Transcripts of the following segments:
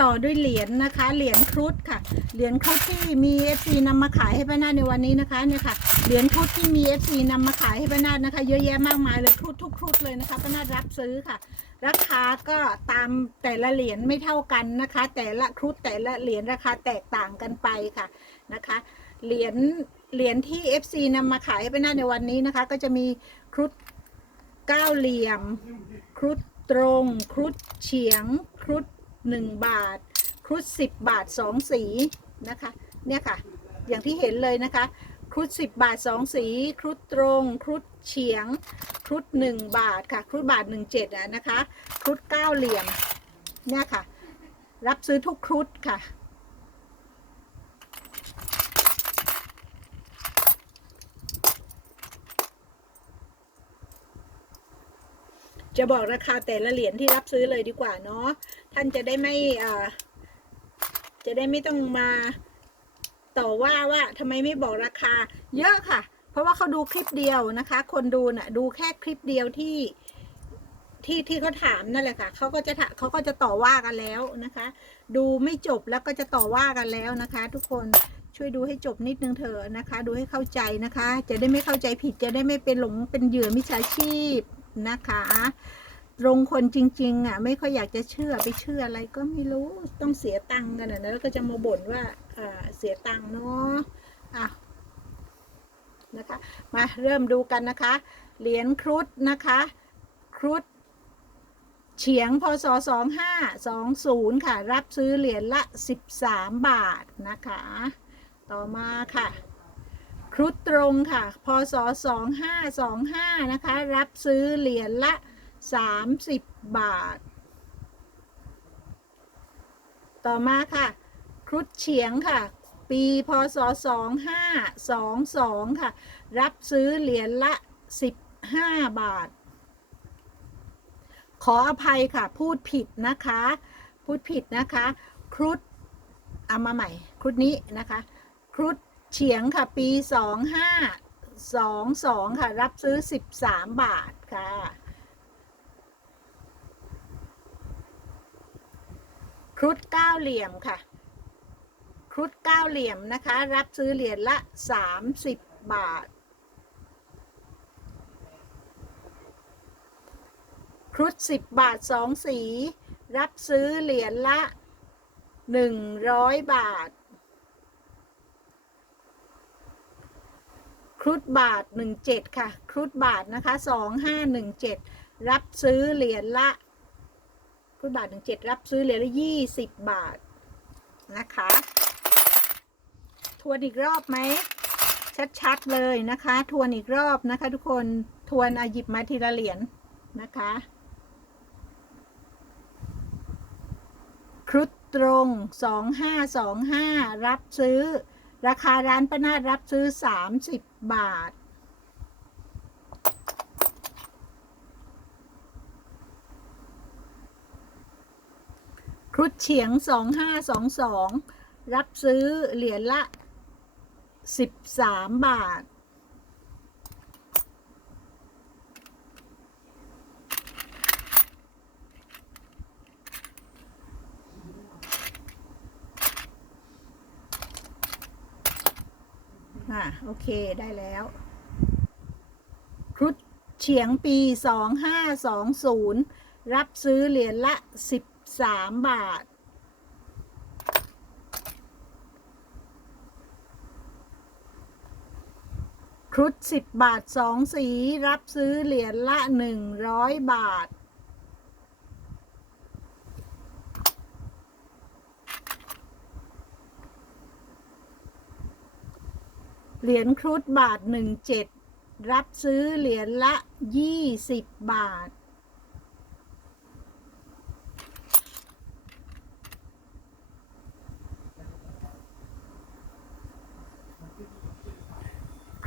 ต่อด้วยเหรียญนะคะ เหรียญครุฑค่ะ เหรียญครุฑที่มี FC นำมาขายให้ป้านาในวันนี้นะคะเนี่ยค่ะ เหรียญครุฑที่มี FC นำมาขายให้ป้านานะคะ เยอะแยะมากมายเลยครุฑทุกครุฑเลยนะคะป้านารับซื้อค่ะ ราคาก็ตามแต่ละเหรียญไม่เท่ากันนะคะ แต่ละครุฑแต่ละเหรียญราคาแตกต่างกันไปค่ะนะคะ เหรียญเหรียญที่ FC นำมาขายให้ป้านาในวันนี้นะคะ ก็จะมีครุฑเก้าเหลี่ยม ครุฑตรง ครุฑเฉียง ครุฑ หนึ่งบาท ครุฑสิบบาทสองสีนะคะ เนี่ยค่ะ อย่างที่เห็นเลยนะคะ ครุฑสิบบาทสองสี ครุฑตรง ครุฑเฉียง ครุฑหนึ่งบาทค่ะ ครุฑบาทหนึ่งเจ็ดอะนะคะ ครุฑเก้าเหลี่ยม เนี่ยค่ะ รับซื้อทุกครุฑค่ะจะบอกราคาแต่ละเหรียญที่รับซื้อเลยดีกว่าเนาะ ท่านจะได้ไม่อจะได้ไม่ต้องมาต่อว่าว่าทำไมไม่บอกราคา เยอะค่ะ เพราะว่าเขาดูคลิปเดียวนะคะ คนดูน่ะดูแค่คลิปเดียวที่ที่ที่เขาถามนั่นแหละค่ะเขาก็จะเขาก็จะต่อว่ากันแล้วนะคะ ดูไม่จบแล้วก็จะต่อว่ากันแล้วนะคะ ทุกคนช่วยดูให้จบนิดนึงเถอะนะคะ ดูให้เข้าใจนะคะ จะได้ไม่เข้าใจผิดจะได้ไม่เป็นหลงเป็นเหยื่อมิจฉาชีพนะคะ ตรงคนจริง ๆ อะ ไม่ค่อยอยากจะเชื่อไปเชื่ออะไรก็ไม่รู้ต้องเสียตังค์กันนะแล้วก็จะมาบ่นว่าเสียตังค์เนาะอะนะคะ มาเริ่มดูกันนะคะ เหรียญครุฑนะคะ ครุฑเฉียงพศสองห้าสองศูนย์ค่ะ รับซื้อเหรียญละสิบสามบาทนะคะ ต่อมาค่ะ ครุฑตรงค่ะ พศสองห้าสองห้านะคะ รับซื้อเหรียญละ สามสิบบาท ต่อมาค่ะ ครุฑเฉียงค่ะ ปีพศสองห้าสองสองค่ะ รับซื้อเหรียญละสิบห้าบาท ขออภัยค่ะ พูดผิดนะคะ พูดผิดนะคะ ครุฑเอามาใหม่ ครุฑนี้นะคะ ครุฑเฉียงค่ะ ปีสองห้าสองสองค่ะ รับซื้อสิบสามบาทค่ะ ครุฑเก้าเหลี่ยมค่ะ ครุฑเก้าเหลี่ยมนะคะ รับซื้อเหรียญละสามสิบบาท ครุฑสิบบาทสองสี รับซื้อเหรียญละหนึ่งร้อยบาท ครุฑบาทหนึ่งเจ็ดค่ะ ครุฑบาทนะคะสองห้าหนึ่งเจ็ดรับซื้อเหรียญละ ครุฑบาทหนึ่งเจ็ดรับซื้อเหรียญละยี่สิบบาทนะคะ ทวนอีกรอบไหม ชัดๆเลยนะคะ ทวนอีกรอบนะคะ ทุกคนทวนอาหยิบมาทีละเหรียญนะคะ ครุฑตรงสองห้าสองห้ารับซื้อ ราคาร้านป้านาฏรับซื้อสามสิบบาท ครุฑเฉียงสองห้าสองสองรับซื้อเหรียญละสิบสามบาท อะ โอเคได้แล้ว ครุฑเฉียงปีสองห้าสองศูนย์รับซื้อเหรียญละสิบ สามบาท ครุฑสิบบาทสองสีรับซื้อเหรียญละหนึ่งร้อยบาทเหรียญครุฑบาทหนึ่งเจ็ดรับซื้อเหรียญละยี่สิบบาท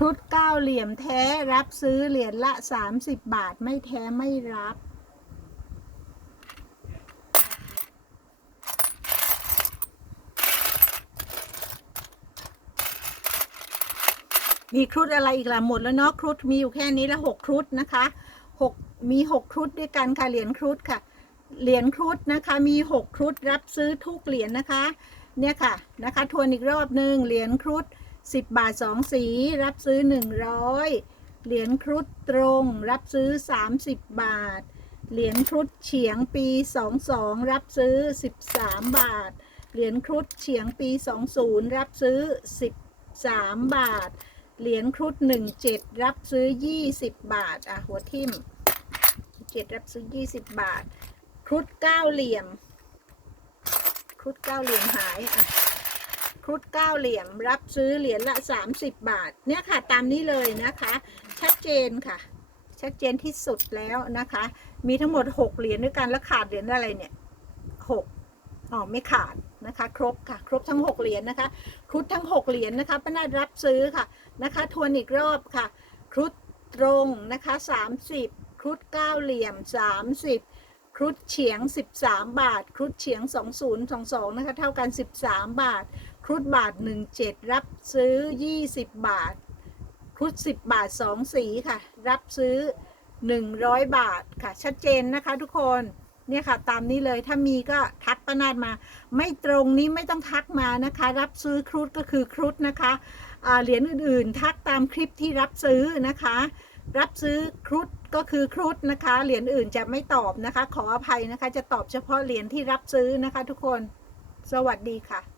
ครุฑเก้าเหลี่ยมแท้รับซื้อเหรียญละสามสิบบาทไม่แท้ไม่รับมีครุฑอะไรอีกล่ะหมดแล้วเนาะครุฑมีอยู่แค่นี้ละหกครุฑนะคะหกมีหกครุฑด้วยกันค่ะเหรียญครุฑค่ะ เหรียญครุฑนะคะมีหกครุฑรับซื้อทุกเหรียญนะคะ เนี่ยค่ะนะคะ ทวนอีกรอบหนึ่งเหรียญครุฑ 10 บาท 2 สี รับซื้อ 100 เหรียญครุฑตรงรับซื้อ 30 บาท เหรียญครุฑเฉียงปี 22 รับซื้อ 13 บาท เหรียญครุฑเฉียงปี 20 รับซื้อ 13 บาท เหรียญครุฑ17 รับซื้อ 20 บาท อะ หัวทิ่ม7รับซื้อ 20 บาท ครุฑเก้าเหลี่ยม ครุฑเก้าเหลี่ยมหายอะ รุฑเก้าเหลี่ยม รับซื้อเหรียญละ 30 บาท เนี่ยค่ะตามนี้เลยนะคะ ชัดเจนค่ะ ชัดเจนที่สุดแล้วนะคะ มีทั้งหมด 6 เหรียญด้วยกันแล้วขาดเหรียญอะไรเนี่ย6อ๋อไม่ขาดนะคะ ครบค่ะ ครบทั้ง 6 เหรียญนะคะ ครุฑทั้ง 6 เหรียญนะคะป้านารับซื้อค่ะนะคะ ทวนอีกรอบค่ะ ครุฑตรงนะคะ 30 ครุฑเก้าเหลี่ยม 30ครุฑเฉียง 13 บาท ครุฑเฉียง 2022 นะคะ เท่ากัน 13 บาท รุฑบาท17รับซื้อ20บาท ครุฑ10บาท2สีค่ะ รับซื้อ100บาทค่ะ ชัดเจนนะคะทุกคนเนี่ยค่ะตามนี้เลยถ้ามีก็ทักป้านาดมา ไม่ตรงนี้ไม่ต้องทักมานะคะ รับซื้อครุฑก็คือครุฑนะคะเหรียญอื่นๆ ทักตามคลิปที่รับซื้อนะคะ รับซื้อครุฑก็คือครุฑนะคะเหรียญอื่นจะไม่ตอบนะคะ ขออภัยนะคะ จะตอบเฉพาะเหรียญที่รับซื้อนะคะ ทุกคน สวัสดีค่ะ